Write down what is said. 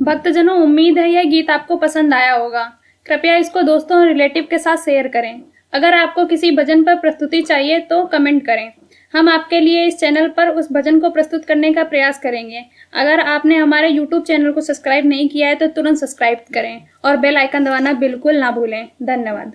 भक्तजनों, उम्मीद है यह गीत आपको पसंद आया होगा। कृपया इसको दोस्तों और रिलेटिव के साथ शेयर करें। अगर आपको किसी भजन पर प्रस्तुति चाहिए तो कमेंट करें। हम आपके लिए इस चैनल पर उस भजन को प्रस्तुत करने का प्रयास करेंगे। अगर आपने हमारे YouTube चैनल को सब्सक्राइब नहीं किया है तो तुरंत सब्सक्राइब करें और बेल आइकन दबाना बिल्कुल ना भूलें। धन्यवाद।